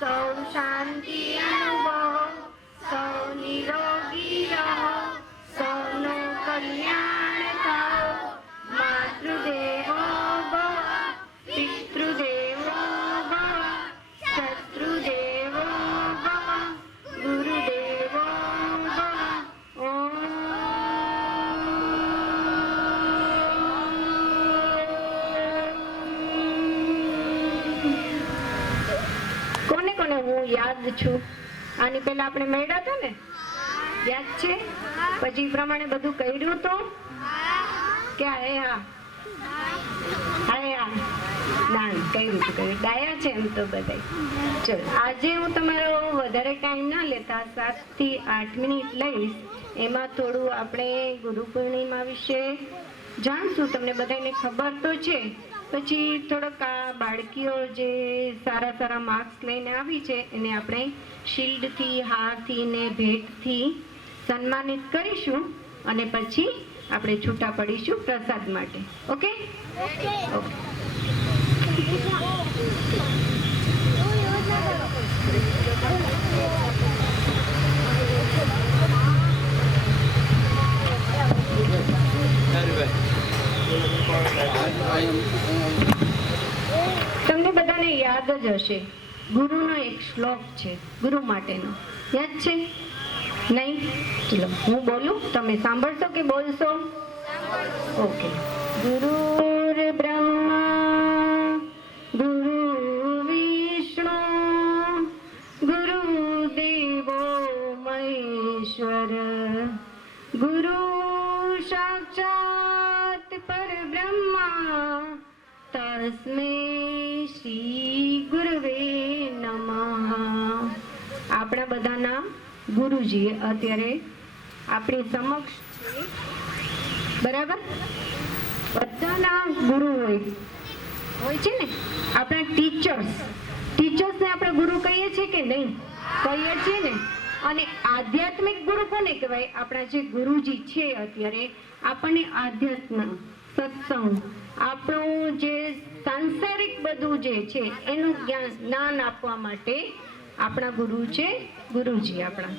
સૌ શાંતિ અનુભવો, સૌ નિરોગી રહો, સૌનું કલ્યાણ થાઓ. માતૃદેવો ભવ, પિતૃદેવો ભવ, શત્રુદેવો ભવ, ગુરુદેવો ભવ. ઓમ. કોને કોને હું યાદ છું? આની પહેલા આપણે મળ્યા હતા ને, યાદ છે? પછી એ પ્રમાણે બધું કર્યું તો કે હે હા હે હા ના કર્યું હતું, ગાયા છે એમ તો બધા. ચલો, આજે હું તમારો વધારે ટાઈમ ના લેતા 7 થી 8 મિનિટ લઈશ. એમાં થોડું આપણે ગુરુ પૂર્ણિમા વિશે જાણશું. તમને બધાને ખબર તો છે. પછી થોડોક આ બાળકીઓ જે સારા સારા માર્ક્સ લઈને આવી છે એને આપણે શિલ્ડથી, હારથી ને ભેટથી સન્માનિત કરીશું અને પછી આપણે છૂટા પડીશું પ્રસાદ માટે. ઓકે? ઓકે. તમને બધાને યાદ જ હશે, ગુરુનો એક શ્લોક છે ગુરુ માટેનો. યાદ છે? નહીં? ચલો હું બોલું, તમે સાંભળશો કે બોલશો? ઓકે. ગુરુર બ્રહ્મા ગુરુ વિષ્ણુ ગુરુદેવો મહેશ્વર ગુરુ સાક્ષાત પરબ્રહ્મા તસ્મૈ શ્રી ગુરવે નમઃ. આપણા બધાના ગુરુજી અત્યારે આપણી સમક્ષ છે, બરાબર? બધાના ગુરુ હોય છે ને, આપણા ટીચર્સને આપણે ગુરુ કહીએ છીએ કે નહીં? કહીએ છીએ ને. અને આધ્યાત્મિક ગુરુ કોને કહેવાય? આપણા જે ગુરુજી છે અત્યારે આપણને આધ્યાત્મ, સત્સંગ, આપણું જે સાંસારિક બધું જે છે એનું જ્ઞાન આપવા માટે આપણા ગુરુ છે ગુરુજી આપણા.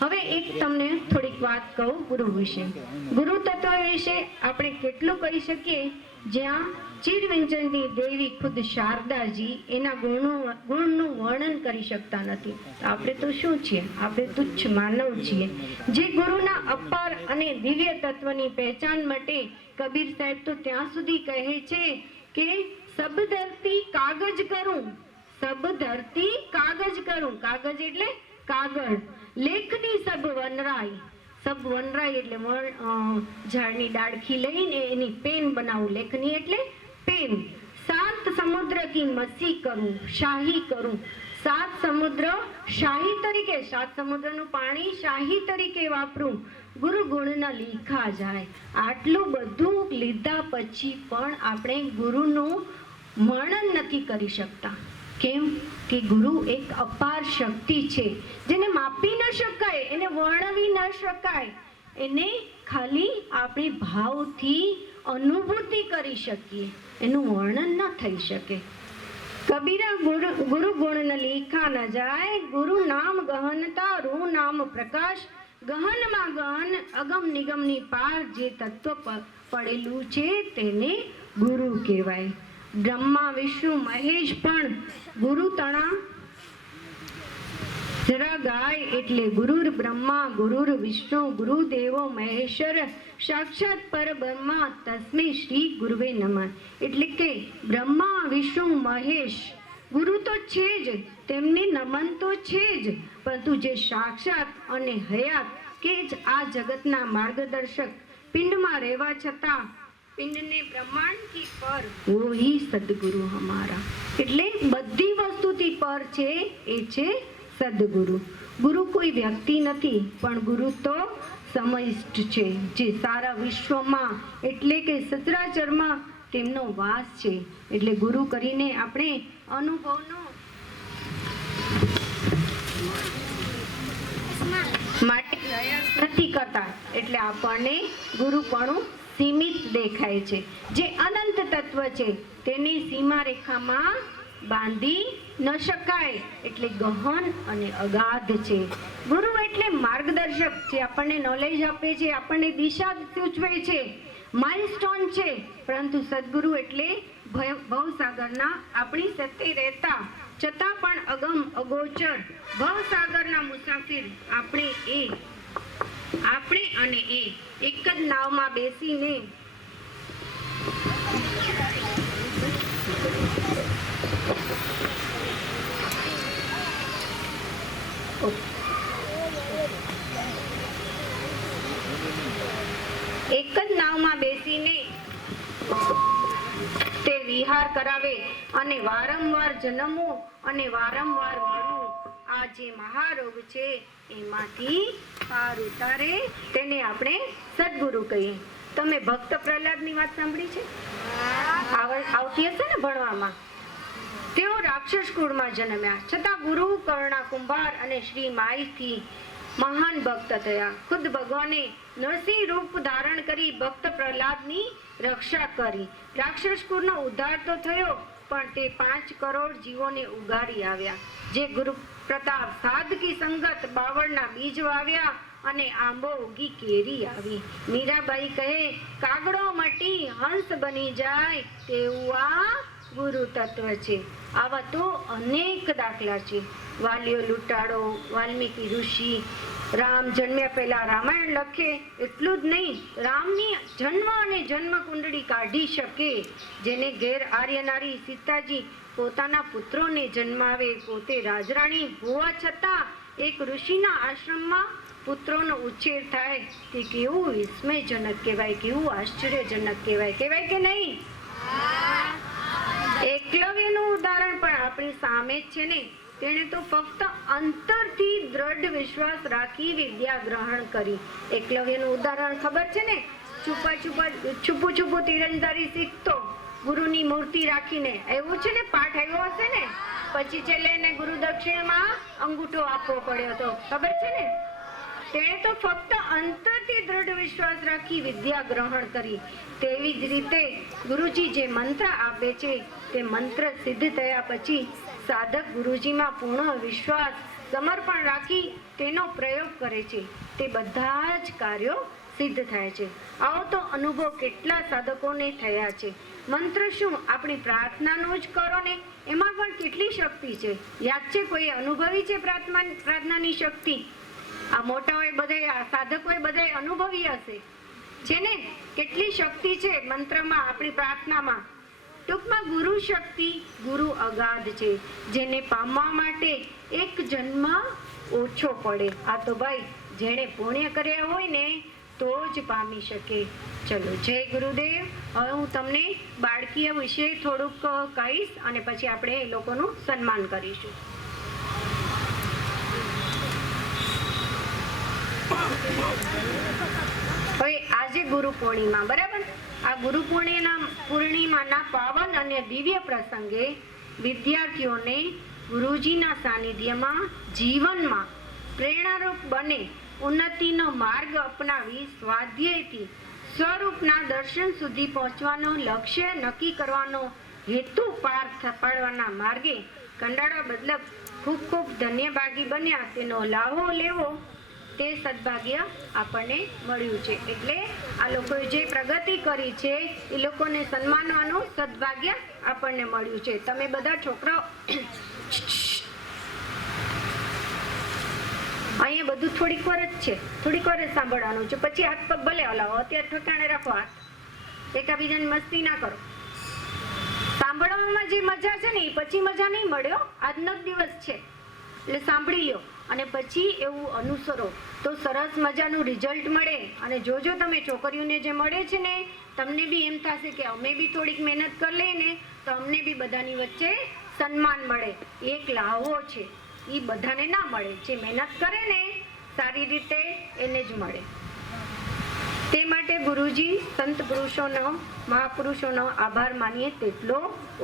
હવે એક તમને થોડીક વાત કહું ગુરુ વિશે. ગુરુ તત્વ વિશે આપણે કેટલું કહી શકીએ, જ્યાં ચિરવિંચનની દેવી ખુદ શારદાજી એના ગુણનું વર્ણન કરી શકતા નથી. આપણે તો શું છીએ? આપણે તુચ્છ માનવ છીએ. જે ગુરુના અપાર અને દિવ્ય તત્વની પહેચાન માટે કબીર સાહેબ તો ત્યાં સુધી કહે છે કે સબ ધરતી કાગજ કરું, સબ ધરતી કાગજ કરું. કાગજ એટલે કાગળ. લેખની સબ વનરાય, સબ વનરાય એટલે ઝાડની ડાળખી લઈને એની પેન બનાવું. લેખની એટલે પેન. 7 સમુદ્ર કી મસી કરું, શાહી કરું. 7 સમુદ્ર શાહી તરીકે, 7 સમુદ્રનું પાણી શાહી તરીકે વાપરું. ગુરુ ગુણના લીખા જાય. આટલું બધું લીધા પછી પણ આપણે ગુરુનું વર્ણન નથી કરી શકતા. કેમ? કે ગુરુ એક અપાર શક્તિ છે જેને માપી ન શકાય, એને વર્ણવી ન શકાય. એને ખાલી આપણે ભાવથી અનુભૂતિ કરી શકીએ, એનું વર્ણન ન થઈ શકે. કબીરા ગુરુ ગુણ ન લીખા ન જાય, ગુરુ નામ ગહનતા રૂ નામ પ્રકાશ. ગહનમાં ગહન અગમ નિગમની પાર જે તત્વ પડેલું છે તેને ગુરુ કહેવાય. બ્રહ્મા વિષ્ણુ મહેશ પણ ગુરુ તણા જરા ગાય એટલે ગુરુર બ્રહ્મા ગુરુર વિષ્ણુ ગુરુદેવો મહેશ્વર સાક્ષાત પરબ્રહ્મા તસ્મૈ શ્રી ગુરુવે નમઃ. એટલે કે બ્રહ્મા વિષ્ણુ મહેશ ગુરુ તો છે જ, તેમને નમન તો છે જ, પરંતુ જે સાક્ષાત અને હયાત કે જ આ જગતના માર્ગદર્શક પિંડમાં રહેવા છતાં પિંડને બ્રહ્માંડ કી પર વોહી સદગુરુ હમારા. એટલે બધી વસ્તુથી પર છે એ છે સદગુરુ. ગુરુ કોઈ વ્યક્તિ નથી, પણ ગુરુ તો સમષ્ટ છે, જે સારા વિશ્વમાં એટલે કે સચરાચરમાં તેમનો વાસ છે. એટલે ગુરુ કરીને આપણે અનુભવનો માટે પ્રયાસ નથી કરતા, એટલે આપણને ગુરુપણું સીમિત દેખાય છે. જે અનંત તત્વ છે તેની સીમા રેખામાં બાંધી ન શકાય, એટલે ગહન અને અગાધ છે. ગુરુ એટલે માર્ગદર્શક, જે આપણને નોલેજ આપે છે, આપણને દિશા સૂચવે છે, માઇલસ્ટોન છે. પરંતુ સદગુરુ એટલે ભવસાગરના આપણી સાથે રહેતા છતાં પણ અગમ અગોચર ભવસાગરના મુસાફિર. આપણે અને એ એક જ નાવમાં બેસીને તે વિહાર કરાવે અને વારંવાર જન્મવું અને વારંવાર મળવું, આ જે મહારોગ છે એમાંથી પાર ઉતારે, તેને આપણે સદગુરુ કહીએ. તમે ભક્ત પ્રહલાદની વાત સાંભળી છે? આવતી હશે ને ભણવામાં. તેઓ રાક્ષસ કુળમાં જન્મ્યા, છતાં ગુરુ કર્ણા કુંભાર અને શ્રી માઈથી મહાન ભક્ત થયા. ખુદ ભગવાને નરસિંહ રૂપ ધારણ કરી ભક્ત પ્રહલાદની રક્ષા કરી. રાક્ષસ કુળનો ઉદ્ધાર તો થયો, પણ તે 5 કરોડ જીવોને ઉગારી આવ્યા. જે ગુરુ પ્રતાપ સાધકી સંગત બાવળના બીજ વાવ્યા અને આંબો ઉગી કેરી આવી. મીરાબાઈ કહે, કાગડો મટી હંસ બની જાય તેવું આ ગુરુ તત્વ છે. આવા તો અનેક દાખલા છે. વાલીઓ લૂંટાડો, વાલ્મીકી ઋષિ, રામ જન્મ્યા પહેલા રામાયણ લખે એટલું જ નહીં, રામની જન્મ અને જન્મ કુંડળી કાઢી શકે. જેને ઘેર આર્યનારી સીતાજી પોતાના પુત્રોને જન્માવે, પોતે રાજરાણી હોવા છતાં એક ઋષિના આશ્રમમાં પુત્રોનો ઉછેર થાય, તે કેવું વિસ્મયજનક કહેવાય, કેવું આશ્ચર્યજનક કહેવાય. કહેવાય કે નહીં? એકલવ્યનું ઉદાહરણ પણ આપણી સામે જ છે ને. તેણે તો ફક્ત અંતરથી દ્રઢ વિશ્વાસ રાખી વિદ્યા ગ્રહણ કરી. એકલવ્યનું ઉદાહરણ ખબર છે ને? છુપું તીરંદારી શીખતો, ગુરુની મૂર્તિ રાખીને. એવું છે ને, પાઠ આવ્યો હશે ને. પછી છેલ્લે એને ગુરુ દક્ષિણમાં અંગૂઠો આપવો પડ્યો હતો, ખબર છે ને? તેણે તો ફક્ત અંતરથી દ્રઢ વિશ્વાસ રાખી વિદ્યા ગ્રહણ કરી. તેવી જ રીતે ગુરુજી જે મંત્ર આપે છે, તે મંત્ર સિદ્ધ થયા પછી સાધક ગુરુજીમાં પૂર્ણ વિશ્વાસ, સમર્પણ રાખી તેનો પ્રયોગ કરે છે. તે બધા જ કાર્યો સિદ્ધ થાય છે. આવો તો અનુભવ કેટલા સાધકોને થયા છે. મંત્ર શું, આપણી પ્રાર્થનાનો જ કરો ને, એમાં પણ કેટલી શક્તિ છે. યાદ છે? કોઈ અનુભવી છે પ્રાર્થનાની શક્તિ? આ મોટાઓએ બધા, આ સાધકોએ બધા અનુભવી હશે છે ને, કેટલી શક્તિ છે મંત્રમાં, આપણી પ્રાર્થનામાં. ટૂંકમાં ગુરુ શક્તિ, ગુરુ અગાધ છે, જેને પામવા માટે એક જન્મ ઓછો પડે. આ તો ભાઈ જેણે પુણ્ય કર્યા હોય ને તો જ પામી શકે. ચલો, જય ગુરુદેવ. હવે હું તમને બાળકીય વિશે થોડુંક કહીશ અને પછી આપણે એ લોકોનું સન્માન કરીશું. હવે આજે ગુરુ પૂર્ણિમા, બરાબર? આ ગુરુ પૂર્ણિમાના પાવન અને દિવ્ય પ્રસંગે વિદ્યાર્થીઓને ગુરુજીના સાનિધ્યમાં જીવનમાં પ્રેરણારૂપ બને, ઉન્નતિનો માર્ગ અપનાવી સ્વાધ્યાયથી સ્વરૂપના દર્શન સુધી પહોંચવાનો લક્ષ્ય નક્કી કરવાનો હેતુ પાર પાડવાના માર્ગે કંડાળા બદલ ખૂબ ખૂબ ધન્યભાગી બન્યા. તેનો લાભો લેવો તે સદભાગ્ય આપણને મળ્યું છે. એટલે આ લોકોએ જે પ્રગતિ કરી છે એ લોકોને સન્માનવાનું સદભાગ્ય આપણને મળ્યું છે. તમે બધા છોકરાઓ અહીંયા બધું થોડીક વાર જ છે, થોડીક વાર જ સાંભળવાનું છે. પછી હાથ પગ ભલે હલાવો, અત્યારે ઠેકાણે રાખો હાથ, એકાબીજાની મસ્તી ના કરો. સાંભળવામાં જે મજા છે ને એ પછી મજા નહીં મળ્યો. આજનો જ દિવસ છે એટલે સાંભળી લો અને પછી એવું અનુસરો તો સરસ મજાનું રિઝલ્ટ મળે. અને જોજો તમે છોકરીઓને જે મળે છે ને, તમને બી એમ થશે કે અમે બી થોડીક મહેનત કરી લઈએ ને તો અમને બી બધાની વચ્ચે સન્માન મળે. એક લાહવો છે, એ બધાને ના મળે. જે મહેનત કરે ને સારી રીતે એને જ મળે. તે માટે ગુરુજી, સંત પુરુષોનો, મહાપુરુષોનો આભાર માનીએ તેટલો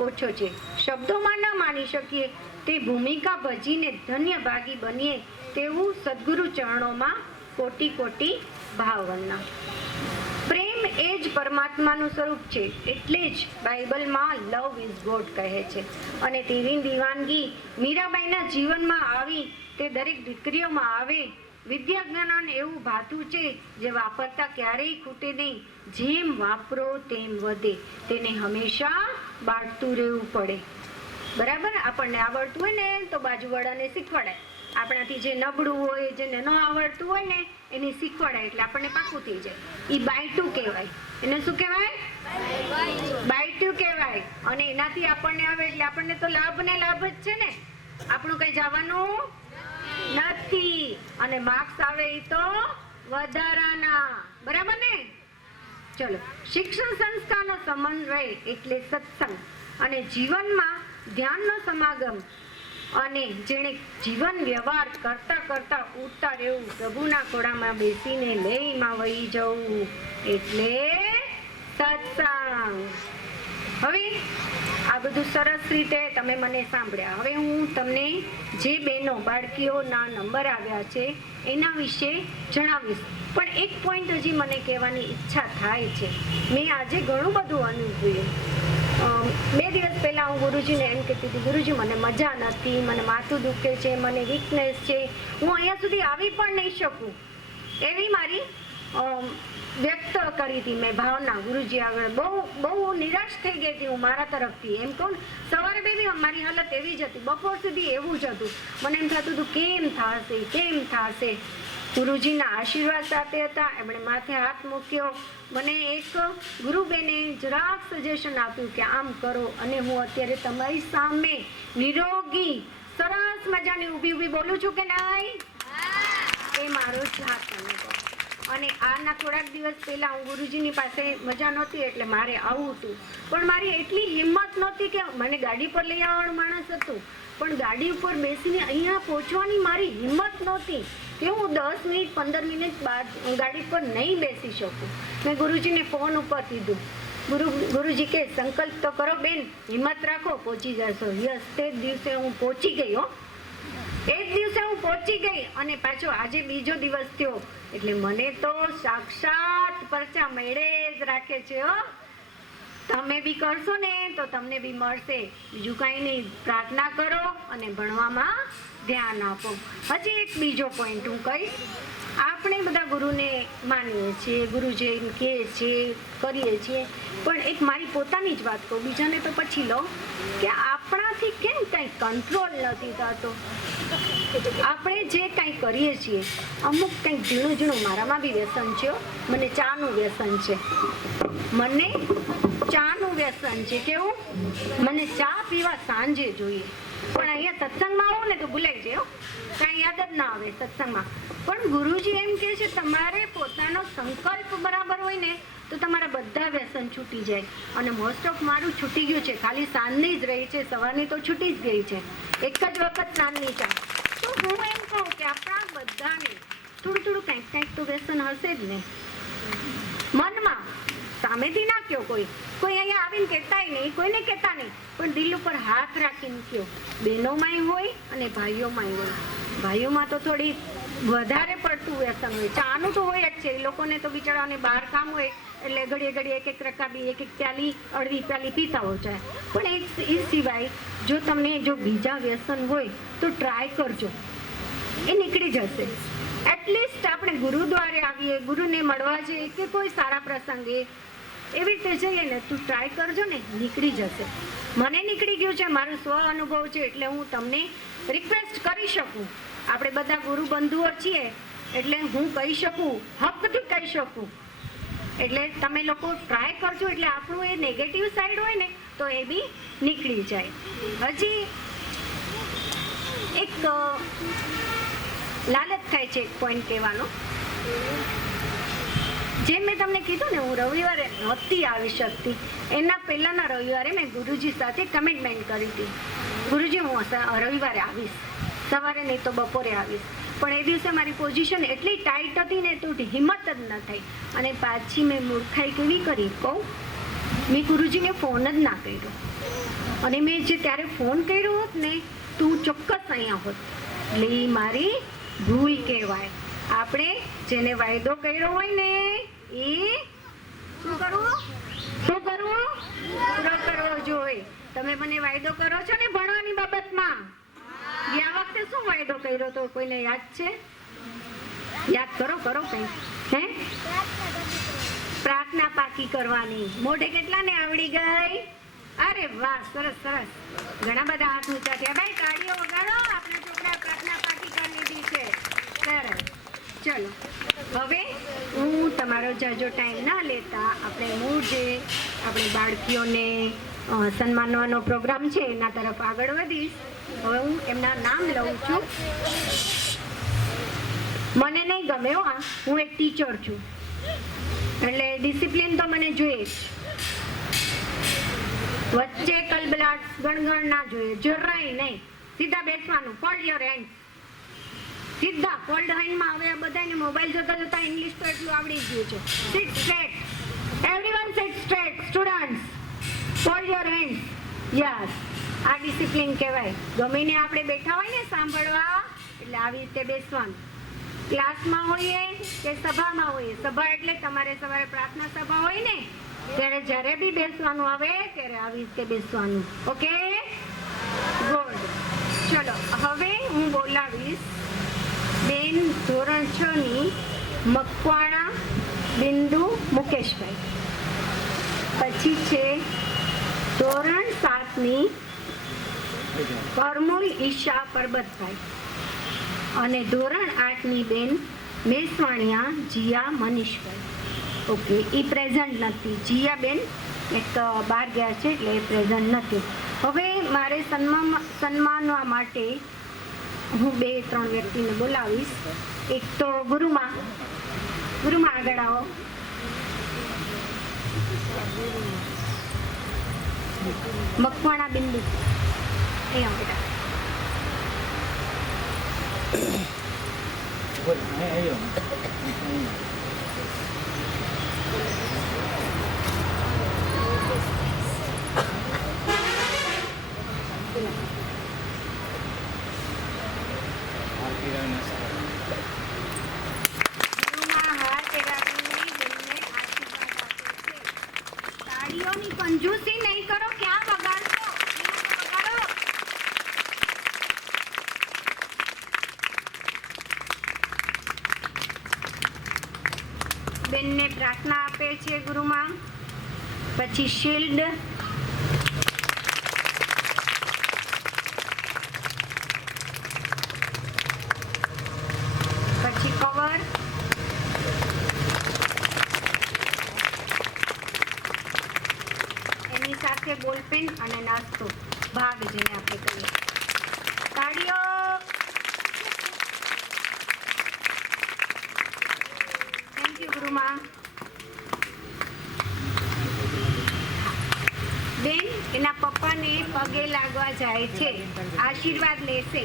ઓછો છે. શબ્દોમાં ના માની શકીએ તે ભૂમિકા ભજીને ધન્ય ભાગી બનીએ તેવું સદગુરુ ચરણોમાં કોટી કોટી ભાવવંદના. પ્રેમ એ જ પરમાત્માનું સ્વરૂપ છે. એટલે જ બાઇબલમાં લવ ઇઝ ગોડ કહે છે. અને તેવી દીવાનગી મીરાબાઈના જીવનમાં આવી તે દરેક દીકરીઓમાં આવે. વિદ્યા જ્ઞાન એવું ભાતું છે જે વાપરતા ક્યારેય ખૂટે નહીં. જેમ વાપરો તેમ વધે. તેને હંમેશા બાળતું રહેવું પડે. બરાબર, આપણને આવડતું હોય ને તો બાજુવાળાને શીખવાડાય. આપણાથી જે નબળું હોય, જેને ન આવડતું હોય ને એને શીખવાડાય એટલે આપણને પાકું થઈ જાય. એ બાયટું કહેવાય. એને શું કહેવાય? બાયટું કહેવાય. અને એનાથી આપણને આવે એટલે આપણને તો લાભ ને લાભ જ છે ને. આપણું કઈ જવાનું નથી. અને માર્ક્સ આવે એ તો વધારાના. બરાબર ને? ચલો, શિક્ષણ સંસ્થાનો સમન્વય એટલે સત્સંગ અને જીવનમાં ધ્યાનનો સમાગમ. અને જેણે જીવન વ્યવહાર કરતા કરતા ઉઠતા રહેવું, પ્રભુના ખોળામાં બેસીને લયમાં વહી જવું એટલે સત્સંગ. હવે આ બધું સરસ રીતે તમે મને સાંભળ્યા. હવે હું તમને જે બહેનો બાળકીઓના નંબર આવ્યા છે એના વિશે જણાવીશ. પણ એક પોઈન્ટ હજી મને કહેવાની ઈચ્છા થાય છે. મેં આજે ઘણું બધું અનુભવ્યું. 2 દિવસ પહેલા હું ગુરુજીને એમ કહેતી હતી, ગુરુજી મને મજા નથી, મને માથું દુખે છે, મને વીકનેસ છે, હું અહીંયા સુધી આવી પણ નહીં શકું. એવી મારી વ્યક્ત કરી હતી મેં ભાવના ગુરુજી આગળ. બહુ નિરાશ થઈ ગઈ હતી હું મારા તરફથી. એમ કહું, સવારે બેબી મારી હાલત એવી જ હતી, બપોર સુધી એવું જ હતું. મને એમ થતું હતું કેમ થશે, કેમ થશે. ગુરુજીના આશીર્વાદ સાથે હતા. એમણે માથે હાથ મૂક્યો. મને એક ગુરુબેને જરાક સજેશન આપ્યું કે આમ કરો. અને હું અત્યારે તમારી સામે નિરોગી સરસ મજાની ઊભી બોલું છું કે નહીં? એ મારો જ હાથ અનુભવ. અને આના થોડાક દિવસ પહેલા હું ગુરુજીની પાસે મજા નહોતી એટલે મારે આવવું હતું. પણ મારી એટલી હિંમત નહોતી કે મને ગાડી પર લઈ આવવાનું માણસ હતું, પણ ગાડી ઉપર બેસીને અહીંયા પહોંચવાની મારી હિંમત નહોતી કે હું 10 મિનિટ 15 મિનિટ બાદ ગાડી પર નહીં બેસી શકું. મેં ગુરુજીને ફોન ઉપર કીધું. ગુરુજી કે સંકલ્પ તો કરો બેન, હિંમત રાખો, પહોંચી જશો. યસ, તે જ દિવસે હું પહોંચી ગઈ. એ જ દિવસે હું પહોંચી ગઈ. અને પાછો આજે બીજો દિવસ થયો એટલે મને તો સાક્ષાત પરચા મેળે જ રાખે છે. તમે બી કરશો ને તો તમને બી મળશે. બીજું કાંઈ નહીં, પ્રાર્થના કરો અને ભણવામાં ધ્યાન આપો. હજી એક બીજો પોઈન્ટ હું કહીશ. આપણે બધા ગુરુને માનીએ છીએ, ગુરુજી એમ કહે છે, કરીએ છીએ, પણ એક મારી પોતાની જ વાત કહું, બીજાને તો પછી લો, કે આપણાથી કેમ કંઈ કંટ્રોલ નથી થતો. આપણે જે કંઈ કરીએ છીએ, અમુક કંઈક ઝીણું ઝીણું, મારામાં બી વ્યસન છે. મને ચાનું વ્યસન છે. મને ચાનું વ્યસન છે. કેવું? મને ચા પીવા સાંજે જોઈએ. પણ અહીંયા સત્સંગમાં આવું ને તો ભૂલાઈ જાય, કાંઈ યાદ જ ના આવે સત્સંગમાં. પણ ગુરુજી એમ કહે છે તમારે પોતાનો સંકલ્પ બરાબર હોય ને તો તમારા બધા વ્યસન છૂટી જાય. અને મોસ્ટ ઓફ મારું છૂટી ગયું છે. ખાલી સાંજની જ રહી છે, સવારની તો છૂટી જ ગઈ છે. એક જ વખત સાંજની ચા. તો હું એમ કહું કે આપણા બધાને થોડું થોડું કંઈક કંઈક તો વ્યસન હશે જ ને મનમાં. સામેથી ના કહો, કોઈ અહીંયા આવીને કહેતાય નહીં, કોઈને કહેતા નહીં, પણ દિલ ઉપર હાથ રાખીને કહો. બહેનોમાંય હોય અને ભાઈઓમાંય હોય. ભાઈઓમાં તો થોડી વધારે પડતું વ્યસન હોય. ચાનું તો હોય જ છે. એ લોકોને તો બિચારાને બહાર કામ હોય એટલે ઘડીએ ઘડીએ એક રકાબી, એક પ્યાલી, અડધી પ્યાલી પીતા હોય છે. પણ એ સિવાય જો તમને જો બીજા વ્યસન હોય તો ટ્રાય કરજો, એ નીકળી જશે. એટલીસ્ટ આપણે ગુરુદ્વારે આવીએ, ગુરુને મળવા જઈએ કે કોઈ સારા પ્રસંગે એવી રીતે જઈએ ને, તું ટ્રાય કરજો ને, નીકળી જશે. મને નીકળી ગયું છે, મારો સ્વ અનુભવ છે એટલે હું તમને રિક્વેસ્ટ કરી શકું. આપણે બધા ગુરુ બંધુઓ છીએ એટલે હું કહી શકું, હકથી કહી શકું. એટલે તમે લોકો ટ્રાય કરજો એટલે આપણું એ નેગેટિવ સાઈડ હોય ને તો એ બી નીકળી જાય. હજી એક લાલચ થાય છે એક પોઈન્ટ કહેવાનો. જેમ મેં તમને કીધું ને, હું રવિવારે નહોતી આવી શકતી. એના પહેલાંના રવિવારે મેં ગુરુજી સાથે કમિટમેન્ટ કરી હતી, ગુરુજી હું રવિવારે આવીશ, સવારે નહીં તો બપોરે આવીશ. પણ એ દિવસે મારી પોઝિશન એટલી ટાઈટ હતી ને તો હિંમત જ ન થઈ. અને પાછી મેં મૂર્ખાઈ કેવી કરી કહું, મેં ગુરુજીને ફોન જ ના કર્યો. અને મેં જે ત્યારે ફોન કર્યો હોત ને તું ચોક્કસ અહીંયા હોત. એટલે એ મારી ભૂલ કહેવાય. આપણે જેને વાયદો કર્યો હોય ને એ શું કરવું પૂરો કરવો જોઈએ. તમે મને વાયદો કરો છો ને ભણવાની બાબતમાં? ગયા વખતે શું વાયદો કર્યો તો કોઈને યાદ છે? યાદ કરો કઈ. હે, પ્રાર્થના પાકી કરવાની. મોઢે કેટલાને આવડી ગઈ? અરે વાહ, સરસ. ઘણા બધા હાથ ઊંચા થયા. ભાઈ તાળીઓ વગાડો. આપણા છોકરા પ્રાર્થના પાકી કરી લીધી છે. સરસ. ચલો હવે હું તમારો જાજો ટાઈમ ના લેતા આપણે મૂળ જે આપણે બાળકીઓને સન્માનવાનો પ્રોગ્રામ છે એના તરફ આગળ વધીશ. હવે હું એમના નામ લઉં છું. મને નહીં ગમે હું એક ટીચર છું એટલે ડિસિપ્લિન તો મને જોઈએ જ. વચ્ચે કલબલાટ ગણગણ ના જોઈએ, જરાય નહીં. સીધા બેસવાનું. Fold your hand. સીધા ફોલ્ડ હેન્ડમાં. હવે બધાને મોબાઈલ જોતા ઇંગ્લિશ તો એટલું આવડી ગયું છે. Sit straight. Everyone sit straight. Students fold your hand. Yes, આ ડિસિપ્લિન કહેવાય. ગમીને આપણે બેઠા હોય ને સાંભળવા એટલે આવી રીતે બેસવાનું. ક્લાસમાં હોઈએ કે સભામાં હોઈએ, સભા એટલે તમારે સવારે પ્રાર્થના સભા હોય ને ત્યારે જ્યારે બી બેસવાનું આવે ત્યારે આવી રીતે બેસવાનું. Okay, good. ચલો હવે હું બોલાવીશ બેન ધોરણ 6 ની મકવાણા બિંદુ મુકેશભાઈ. પછી છે ધોરણ 7 ની કરમુલ ઈશા પરબતભાઈ અને ધોરણ 8 ની બેન મેસવાણિયા જીયા મનીષભાઈ. ઓકે, એ પ્રેઝન્ટ નથી. જીયા બેન એક બહાર ગયા છે એટલે એ પ્રેઝન્ટ નથી. હવે મારે સન્માનવા માટે હું 2-3 વ્યક્તિને બોલાવીશ. એક તો ગુરુમાં આગળ આવો. મકવાણા બિંદુ અહીંયા બેટા. તાળીઓની કંજૂસી નહીં કરો. ક્યાં વગાડશો? વગાડો. બેનને પ્રાર્થના આપે છે ગુરુમાં. પછી શિલ્ડ, પછી કવર, એની સાથે બોલપેન અને નાસ્તો, ભાગ જેને આપણે કહીએ. તાળીઓ. થેન્ક યુ ગુરુમાં. બેન એના પપ્પાને પગે લાગવા જાય છે, આશીર્વાદ લેશે.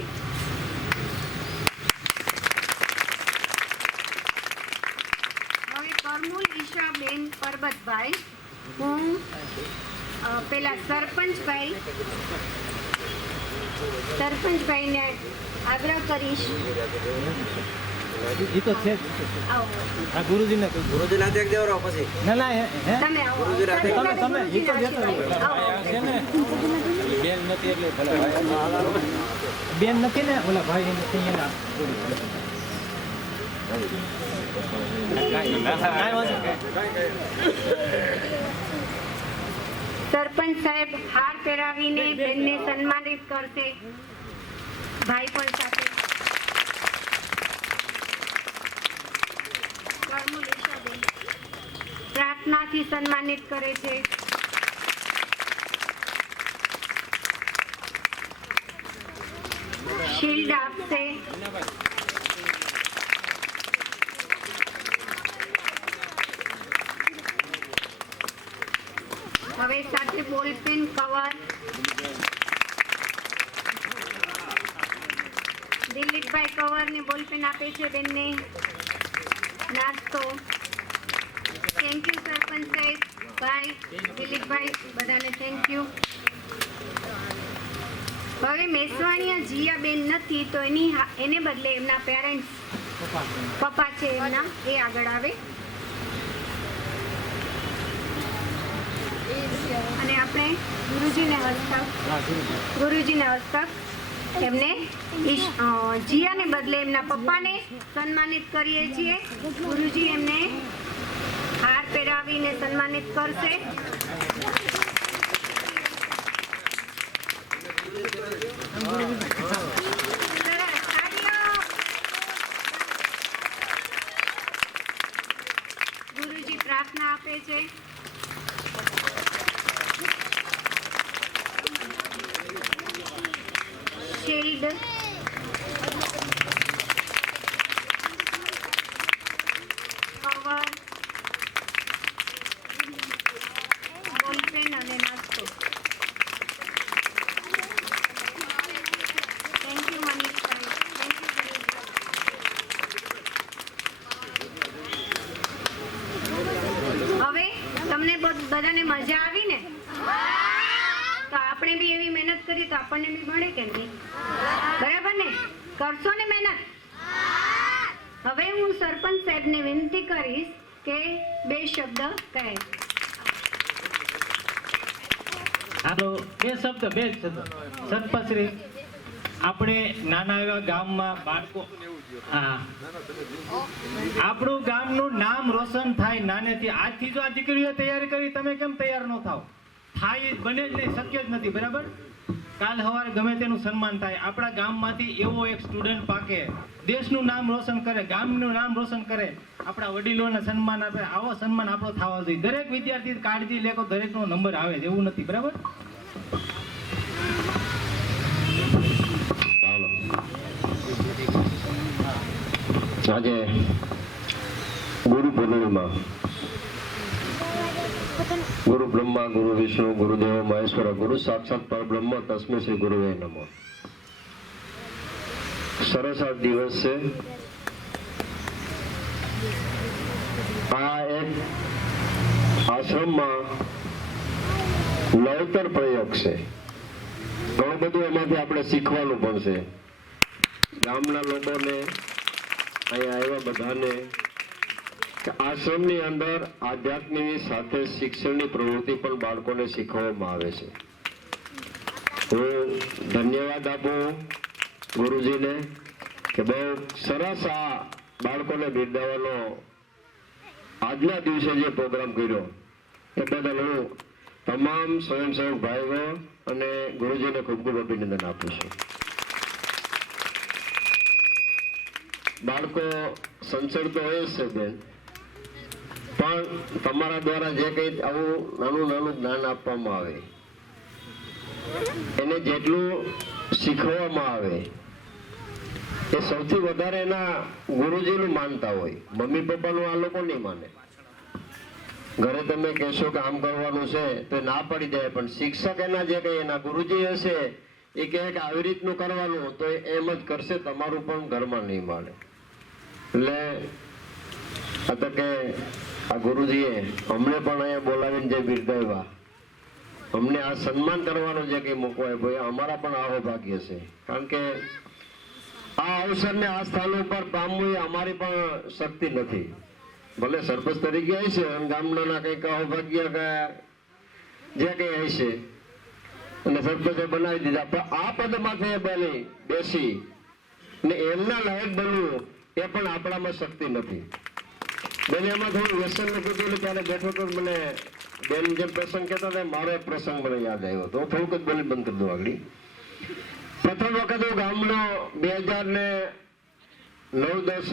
હવે કરમુલ ઈશાબેન પરબતભાઈ, હું પેલા સરપંચભાઈને આગ્રહ કરીશ. ઈ તો છે. આ ગુરુજીને દેખ દેવરો પછી ના હે તમે આવો. તમે ઈ તો દેતો છે ને. બેન નથી એટલે ભલે બેન નથી ને ઓલા ભાઈ નથી એના. સરપંચ સાહેબ હાર પહેરાવીને બેનને સન્માનિત કરશે. ભાઈ પણ સાથે. પ્રાર્થનાથી સન્માનિત કરે છે. શિલ્ડ આપશે. હવે સાથે બોલપેન, કવર. દિલીપભાઈ કવર ને બોલપેન આપે છે બેનને. નાસ્તો. થેન્ક યુ સરપંચ સાહેબ, ભાઈ દિલીપભાઈ, બધાને થેન્ક યુ. હવે મેસવાણીયા જીયા બેન નથી તો એને બદલે એમના પેરેન્ટ્સ પપ્પા છે એમના, એ આગળ આવે. આપણે ગુરુજીને હસ્તક એમને જીયાને બદલે એમના પપ્પાને સન્માનિત કરીએ છીએ. ગુરુજી એમને હાર પહેરાવીને સન્માનિત કરશે. ગુરુજી પ્રાર્થના આપે છે. શિલ્ડ, કવર, બોલપેન અને નાસ્તો. Thank you Manishbhai. Thank you. હવે તમને બધાને મજા આવી ને? તો આપણે બી એવી મહેનત કરીએ તો આપણને બી મળે કે નહીં? બરાબર ને? કરશો ને મહેનત? હવે હું સરપંચ સાહેબને વિનંતી કરીશ કે 2 શબ્દ કહે. હાલો, 2 શબ્દ. સરપંચશ્રી, આપણે નાના એવા ગામમાં બાળકો, આપણું ગામનું નામ રોશન થાય નાનેથી. આજથી જો આ દીકરીઓ તૈયારી કરી, તમે કેમ તૈયાર ન થાવ? થાય બને જ નહીં, શક્ય જ નથી. બરાબર? કાલ સવારે ગમે તેનું સન્માન થાય. આપણા ગામમાંથી એવો એક સ્ટુડન્ટ પાકે, દેશનું નામ રોશન કરે, ગામનું નામ રોશન કરે, આપણા વડીલોને સન્માન આપે. આવો સન્માન આપણો થવા જોઈએ. દરેક વિદ્યાર્થી કાળજી લે, દરેકનો નંબર આવે એવું નથી. બરાબર? આજે ગુરુ પૂર્ણિમા, ગુરુ બ્રહ્મા ગુરુ વિષ્ણુ ગુરુદેવ મહેશ્વર ગુરુ સાક્ષાત પરબ્રહ્મ તસ્मै શ્રી ગુરુવે નમઃ. સરસ આ દિવસ છે. આ એક આશ્રમમાં નવતર પ્રયોગ છે. ઘણું બધું એમાંથી આપણે શીખવાનું પણ છે. ગામના લોકોને, અહીંયા આવ્યા બધાને, આશ્રમની અંદર આધ્યાત્મની સાથે શિક્ષણની પ્રવૃત્તિ પણ બાળકોને શીખવવામાં આવે છે. હું ધન્યવાદ આપું ગુરુજીને કે બહુ સરસ આ બાળકોને બિરદાવવાનો આજના દિવસે જે પ્રોગ્રામ કર્યો એ બદલ હું તમામ સ્વયંસેવક ભાઈઓ અને ગુરુજીને ખૂબ ખૂબ અભિનંદન આપું છું. બાળકો સંસદ તો હોય જ છે બેન, પણ તમારા દ્વારા જે કંઈ આવું નાનું જ્ઞાન આપવામાં આવે, એને જેટલું શીખવવામાં આવે એ સૌથી વધારે એના ગુરુજીનું માનતા હોય. મમ્મી પપ્પાનું આ લોકો નહીં માને. ઘરે તમે કહેશો કે આમ કરવાનું છે તો ના પડી જાય, પણ શિક્ષક એના જે કંઈ એના ગુરુજી હશે એ કહે કે આવી રીતનું કરવાનું તો એમ જ કરશે, તમારું પણ ઘરમાં નહીં માને. એટલે આ તો કે આ ગુરુજીએ અમને પણ અહીંયા બોલાવીને જે બિરદાવ્યા, અમને આ સન્માન કરવાનું જે કંઈ મૂકવાય ભાઈ, અમારા પણ આવો ભાગ્ય છે. કારણ કે આ અવસરને આ સ્થાન ઉપર પામવું એ અમારી પણ શક્તિ નથી. ભલે સરપંચ તરીકે હશે અને ગામડાના કંઈક અહોભાગ્ય જે કંઈ હશે અને સરપંચે બનાવી દીધા, પણ આ પદમાંથી બેસી ને એમના લાયક બનવું એ પણ આપણામાં શક્તિ નથી. બેન એમાં થોડું વ્યસન નું કીધું ત્યારે બેઠો તો મને બેન જેમ પ્રસંગ કહેતા હતા, મારો એક પ્રસંગ મને યાદ આવ્યો તો થોડુંક જ બોલી બંધ કરી દઉં આગળ. પ્રથમ વખત હું ગામનો 2009-10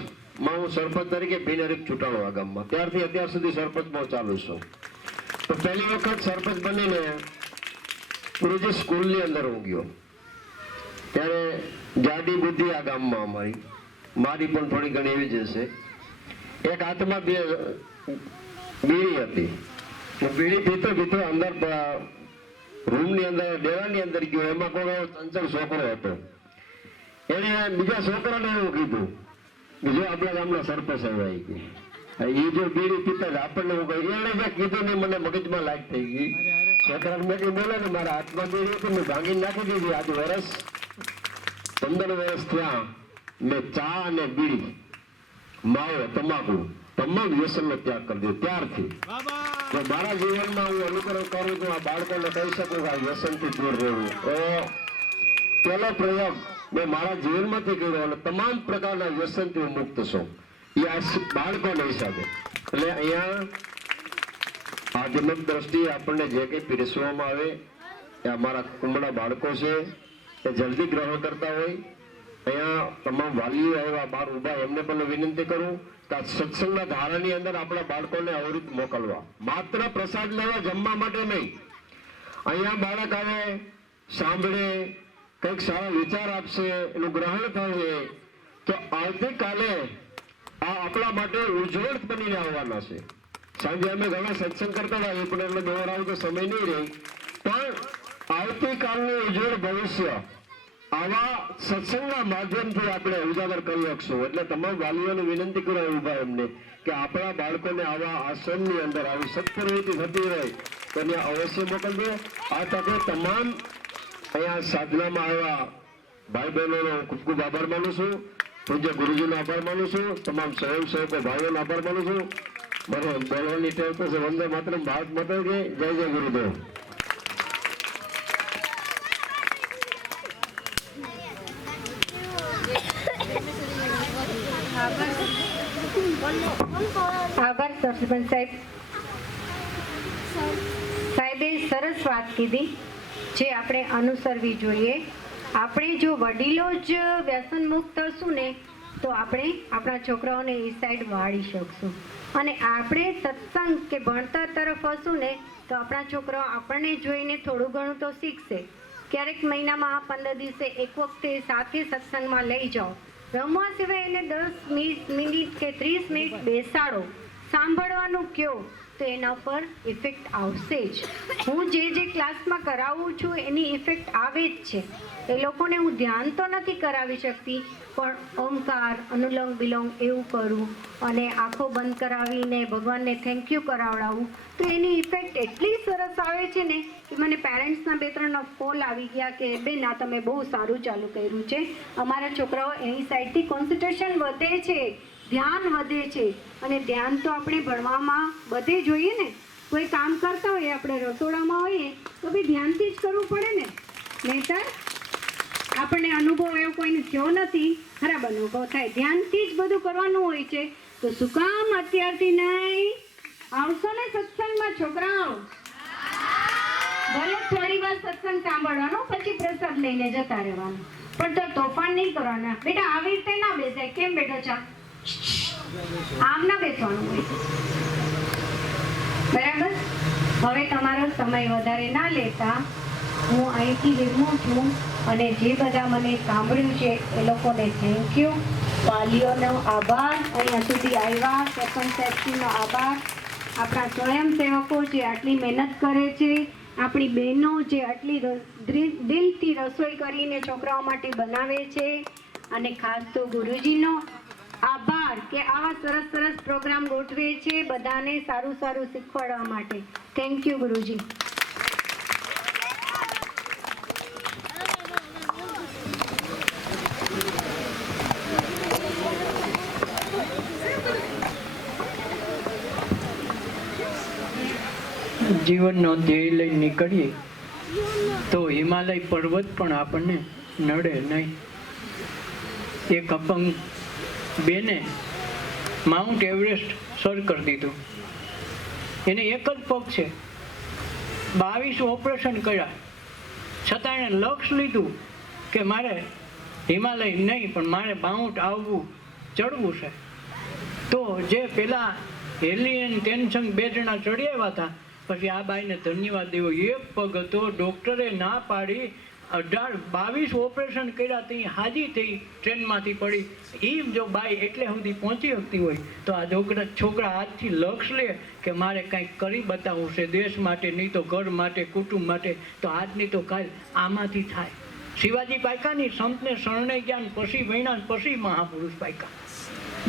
હું સરપંચ તરીકે બિનહરીફ ચૂંટાણો આ ગામમાં. ત્યારથી અત્યાર સુધી સરપંચમાં ચાલુ છું. તો પહેલી વખત સરપંચ બનીને ગુરુજી સ્કૂલની અંદર હું ગયો ત્યારે જાડી બુદ્ધિ આ ગામમાં મારી પણ થોડી ઘણી એવી જ હશે. એક હાથમાં બીડી હતી. બીડી પીતો અંદર રૂમની અંદર ડેરાની અંદર ગયો. એમાં કોઈ ચંચળ છોકરો હતો. એને બીજા છોકરાને એવું કીધું કે જો આપણા ગામના સરપંચ આવ્યા કે એ જો બીડી પીતા આપણને હું કહી, એને જે કીધું ને મને મગજમાં લાગ થઈ ગઈ. છોકરાને મેં કઈ બોલે ને મારા હાથમાં બીડી હતી, મેં ભાંગી નાખી દીધી. આજે 15 વર્ષ થયા મેં ચા અને બીડી, માવો, તમાકુ તમામ વ્યસનનો ત્યાગ કરી દીધો. ત્યારથી જો મારા જીવનમાં હું અનુકરણ કરું તો આ બાળકોને કહી શકું કે આ વ્યસનથી દૂર રહેવું, તો પહેલો પ્રયોગ મેં મારા જીવનમાંથી કર્યો અને તમામ પ્રકારના વ્યસનથી હું મુક્ત છું, એ આ બાળકોના હિસાબે. એટલે અહીંયા આધ્યાત્મિક દ્રષ્ટિએ આપણને જે કંઈ પીરસવામાં આવે એ અમારા કુંભના બાળકો છે એ જલ્દી ગ્રહણ કરતા હોય. અહીંયા તમામ વાલીઓ આવ્યા બહાર ઉભા, એમને પણ વિનંતી કરું કે આ સત્સંગના ધારાની અંદર આપણા બાળકોને અવરિત મોકલવા, માત્ર પ્રસાદ લેવા જમવા માટે નહીં. અહીંયા બાળક આવે, સાંભળે, કંઈક સારા વિચાર આપશે, એનું ગ્રહણ થશે, તો આવતીકાલે આ આપણા માટે ઉજ્જવળ બનીને આવવાના છે. સાંજે અમે ઘણા સત્સંગ કરતા હતા, એ પણ એટલે દોહરાવું તો સમય નહીં રહે, પણ આવતીકાલનું ઉજ્જવળ ભવિષ્ય આવા સત્સંગના માધ્યમથી આપણે ઉજાગર કરી શકશું. એટલે તમામ વાલીઓને વિનંતી કરો ઉભા એમને કે આપણા બાળકોને આવા આશ્રમની અંદર આવી સત્પ્રવૃત્તિ થતી રહે તો એને અવશ્ય મોકલજો. આ તકે તમામ અહીંયા સાધનામાં આવ્યા ભાઈ બહેનોનો ખૂબ ખૂબ આભાર માનું છું, પૂજ્ય ગુરુજીનો આભાર માનું છું, તમામ સ્વયંસેવકો ભાઈઓનો આભાર માનું છું. મને બોલવાની ટેવ તો છે. વંદે માતરમ, ભારત માતા કી જય. જય ગુરુદેવ. આભાર સરપંચ સાહેબ. સાહેબે સરસ વાત કીધી જે આપણે અનુસરવી જોઈએ. આપણે જો વડીલો જ વ્યસન મુક્ત થશું ને તો આપણે આપણા છોકરાઓને એ સાઈડ વાળી શકશું. અને આપણે સત્સંગ કે ભણતર તરફ હશું ને તો આપણા છોકરાઓ આપણને જોઈને થોડું ઘણું તો શીખશે. ક્યારેક મહિનામાં 15 દિવસે એક વખતે સાથે સત્સંગમાં લઈ જાઓ, રમવા સિવાય એને 10 મિનિટ કે 30 મિનિટ બેસાડો, સાંભળવાનું કહો તો એના પર ઇફેક્ટ આવશે જ. હું જે ક્લાસમાં કરાવું છું એની ઇફેક્ટ આવે જ છે. એ લોકોને હું ધ્યાન તો નથી કરાવી શકતી, પણ ઓમકાર, અનુલોમ વિલોમ એવું કરું અને આંખો બંધ કરાવીને ભગવાનને થેન્ક યુ કરાવડાવું તો એની ઇફેક્ટ એટલી સરસ આવે છે ને કે મને પેરેન્ટ્સના 2-3 કોલ આવી ગયા કે બેન આ તમે બહુ સારું ચાલુ કર્યું છે, અમારા છોકરાઓ એની સાઈડથી કોન્સન્ટ્રેશન વધે છે, ધ્યાન વધે છે. અને ધ્યાન તો આપણે ભણવામાં બધે જોઈએ ને. કોઈ કામ કરતા હોઈએ, આપણે રસોડામાં હોઈએ તો બી ધ્યાનથી જ કરવું પડે ને, નહીંતર આપણને અનુભવ એવો કોઈને થયો નથી, ખરાબ અનુભવ થાય. ધ્યાનથી જ બધું કરવાનું હોય છે. તો શું કામ અત્યારથી નહીં આવશો ને સત્સંગમાં છોકરાઓ? ભલે થોડી વાર સત્સંગ સાંભળવાનો, પછી પ્રસાદ લઈને જતા રહેવાનું, પણ તો તોફાન નહીં કરવાના. બેટા આવી રીતે ના બેસાય. કેમ બેઠો છો? આમ ના બેસવાનું હોય, બરાબર? હવે તમારો સમય વધારે ના લેતા હું અહીંથી વિમુખ છું. અને જે બધા મને સાંભળ્યું છે એ લોકોને થેન્ક યુ. વાલીઓનો આભાર, અહીંયા સુધી આવ્યા સરપંચ સાહેબનો આભાર. આપણા સ્વયંસેવકો જે આટલી મહેનત કરે છે, આપણી બહેનો જે આટલી દિલથી રસોઈ કરીને છોકરાઓ માટે બનાવે છે, અને ખાસ તો ગુરુજીનો આભાર કે આવા સરસ સરસ પ્રોગ્રામ ગોઠવે છે બધાને સારું સારું શીખવાડવા માટે. થેન્ક યુ ગુરુજી. જીવનનો ધ્યેય લઈને નીકળીએ તો હિમાલય પર્વત પણ આપણને નડે નહીં. એક અપંગ બેને માઉન્ટ એવરેસ્ટ સર કરી દીધું. એને એક જ પગ છે, 22 ઓપરેશન કર્યા, છતાં એણે લક્ષ્ય લીધું કે મારે હિમાલય નહીં પણ મારે માઉન્ટ આવવું, ચડવું છે. તો જે પેલા હેલી અને ટેન્શન 2 જણા ચડી આવ્યા હતા, પછી આ બાઈને ધન્યવાદ દેવો. એક પગ હતો, ડોક્ટરે ના પાડી, 22 ઓપરેશન કર્યા, ત્યાં હાજી થઈ, ટ્રેનમાંથી પડી. એ જો બાઈ એટલે સુધી પહોંચી શકતી હોય તો આ છોકરા આજથી લક્ષ્ય લે કે મારે કંઈક કરી બતાવવું છે દેશ માટે, નહીં તો ઘર માટે, કુટુંબ માટે, તો આજ નહીં તો કાલ આમાંથી થાય. શિવાજી પાયકાની સંતને શરણે જ્ઞાન પછી વૈણા પછી મહાપુરુષ પાયકા.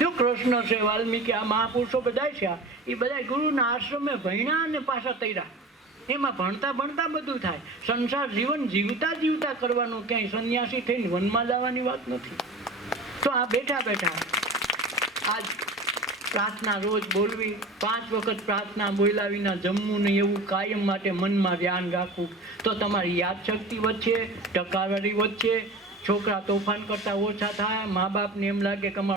જો કૃષ્ણ છે, વાલ્મીકી, આ મહાપુરુષો બધા છે, એ બધા ગુરુના આશ્રમે ભણ્યા અને પાછા તૈરા. એમાં ભણતા ભણતા બધું થાય. સંસાર જીવન જીવતા જીવતા કરવાનું, ક્યાંય સંન્યાસી થઈને વનમાં જવાની વાત નથી. તો આ બેઠા બેઠા આજ પ્રાર્થના રોજ બોલવી, 5 વખત પ્રાર્થના બોલ્યા વિના જમવું નહીં, એવું કાયમ માટે મનમાં ધ્યાન રાખવું. તો તમારી યાદશક્તિ વધશે, ટકાવારી વધશે, છોકરા તોફાન કરતા ઓછા થાય, મા બાપને એમ લાગે કે અમારા